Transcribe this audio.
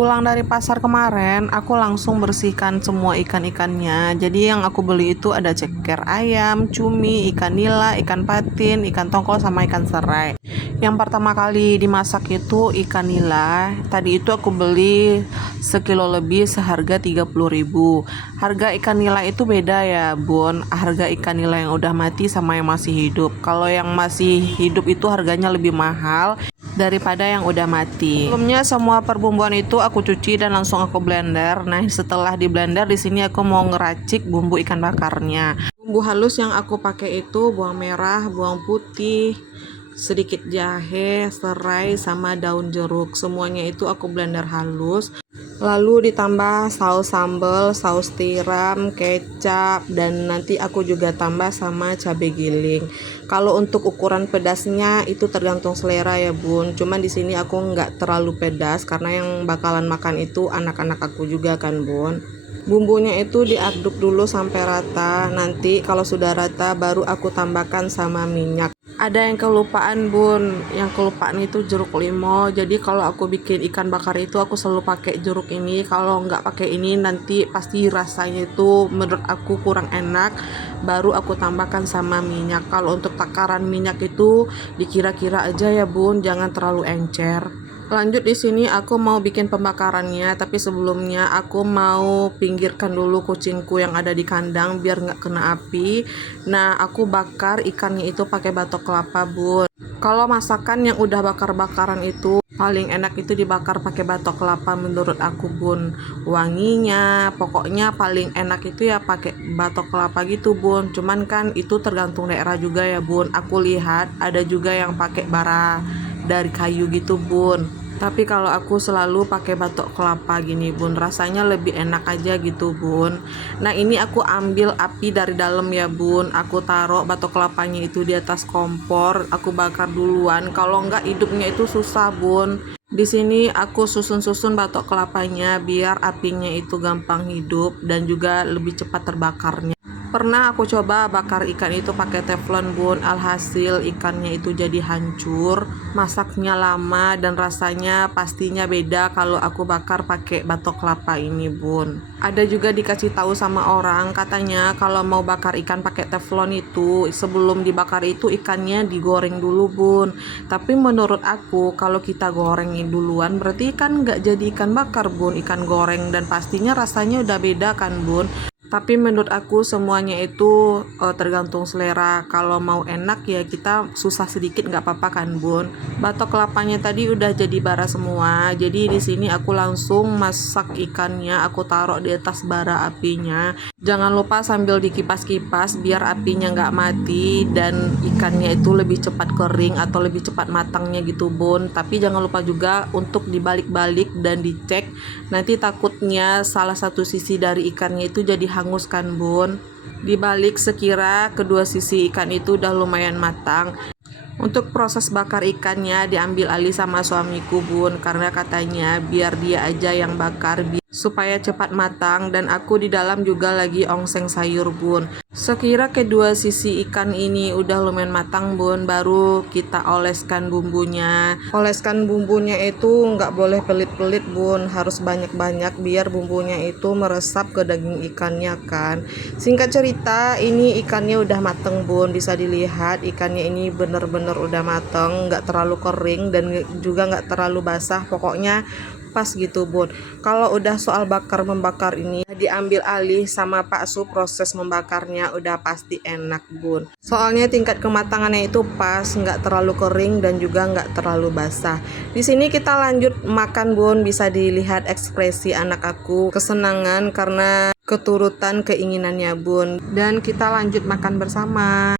Pulang dari pasar kemarin, aku langsung bersihkan semua ikan-ikannya. Jadi yang aku beli itu ada ceker ayam, cumi, ikan nila, ikan patin, ikan tongkol, sama ikan serai. Yang pertama kali dimasak itu ikan nila. Tadi itu aku beli sekilo lebih seharga 30.000. Harga ikan nila itu beda ya bun, harga ikan nila yang udah mati sama yang masih hidup. Kalau yang masih hidup itu harganya lebih mahal daripada yang udah mati. Sebelumnya semua perbumbuan itu aku cuci dan langsung aku blender. Nah, setelah di blender di sini aku mau ngeracik bumbu ikan bakarnya. Bumbu halus yang aku pakai itu bawang merah, bawang putih, sedikit jahe, serai, sama daun jeruk. Semuanya itu aku blender halus. Lalu ditambah saus sambal, saus tiram, kecap, dan nanti aku juga tambah sama cabai giling. Kalau untuk ukuran pedasnya itu tergantung selera ya bun. Cuman di sini aku nggak terlalu pedas karena yang bakalan makan itu anak-anak aku juga kan bun. Bumbunya itu diaduk dulu sampai rata. Nanti kalau sudah rata baru aku tambahkan sama minyak. Ada yang kelupaan bun, yang kelupaan itu jeruk limau. Jadi kalau aku bikin ikan bakar itu aku selalu pakai jeruk ini. Kalau nggak pakai ini nanti pasti rasanya itu menurut aku kurang enak. Baru aku tambahkan sama minyak. Kalau untuk takaran minyak itu dikira-kira aja ya bun, jangan terlalu encer. Lanjut di sini aku mau bikin pembakarannya, tapi sebelumnya aku mau pinggirkan dulu kucingku yang ada di kandang biar nggak kena api. Nah, aku bakar ikannya itu pakai batok kelapa bun. Kalau masakan yang udah bakar-bakaran itu paling enak itu dibakar pakai batok kelapa menurut aku bun. Wanginya, pokoknya paling enak itu ya pakai batok kelapa gitu bun. Cuman kan itu tergantung daerah juga ya bun. Aku lihat ada juga yang pakai bara dari kayu gitu bun. Tapi kalau aku selalu pakai batok kelapa gini bun, rasanya lebih enak aja gitu bun. Nah, ini aku ambil api dari dalam ya bun. Aku taruh batok kelapanya itu di atas kompor, aku bakar duluan. Kalau enggak hidupnya itu susah bun. Di sini aku susun-susun batok kelapanya biar apinya itu gampang hidup dan juga lebih cepat terbakarnya. Pernah aku coba bakar ikan itu pakai teflon bun, alhasil ikannya itu jadi hancur. Masaknya lama dan rasanya pastinya beda kalau aku bakar pakai batok kelapa ini bun. Ada juga dikasih tahu sama orang, katanya kalau mau bakar ikan pakai teflon itu sebelum dibakar itu ikannya digoreng dulu bun. Tapi menurut aku kalau kita gorengin duluan berarti kan nggak jadi ikan bakar bun, ikan goreng, dan pastinya rasanya udah beda kan bun. Tapi menurut aku semuanya itu tergantung selera. Kalau mau enak ya kita susah sedikit nggak apa-apa kan bun. Batok kelapanya tadi udah jadi bara semua. Jadi di sini aku langsung masak ikannya. Aku taruh di atas bara apinya. Jangan lupa sambil dikipas-kipas biar apinya nggak mati dan ikannya itu lebih cepat kering atau lebih cepat matangnya gitu bun. Tapi jangan lupa juga untuk dibalik-balik dan dicek. Nanti takutnya salah satu sisi dari ikannya itu jadi hangus kan bun. Dibalik sekira kedua sisi ikan itu udah lumayan matang. Untuk proses bakar ikannya diambil alih sama suamiku bun, karena katanya biar dia aja yang bakar supaya cepat matang, dan aku di dalam juga lagi ongseng sayur bun. Sekira kedua sisi ikan ini udah lumayan matang bun, baru kita oleskan bumbunya. Oleskan bumbunya itu nggak boleh pelit-pelit bun, harus banyak-banyak biar bumbunya itu meresap ke daging ikannya kan. Singkat cerita, ini ikannya udah mateng bun, bisa dilihat ikannya ini bener-bener udah mateng, nggak terlalu kering dan juga nggak terlalu basah, pokoknya pas gitu bun. Kalau udah soal bakar membakar ini diambil alih sama Pak Su, proses membakarnya udah pasti enak bun. Soalnya tingkat kematangannya itu pas, nggak terlalu kering dan juga nggak terlalu basah. Di sini kita lanjut makan bun, bisa dilihat ekspresi anak aku kesenangan karena keturutan keinginannya bun, dan kita lanjut makan bersama.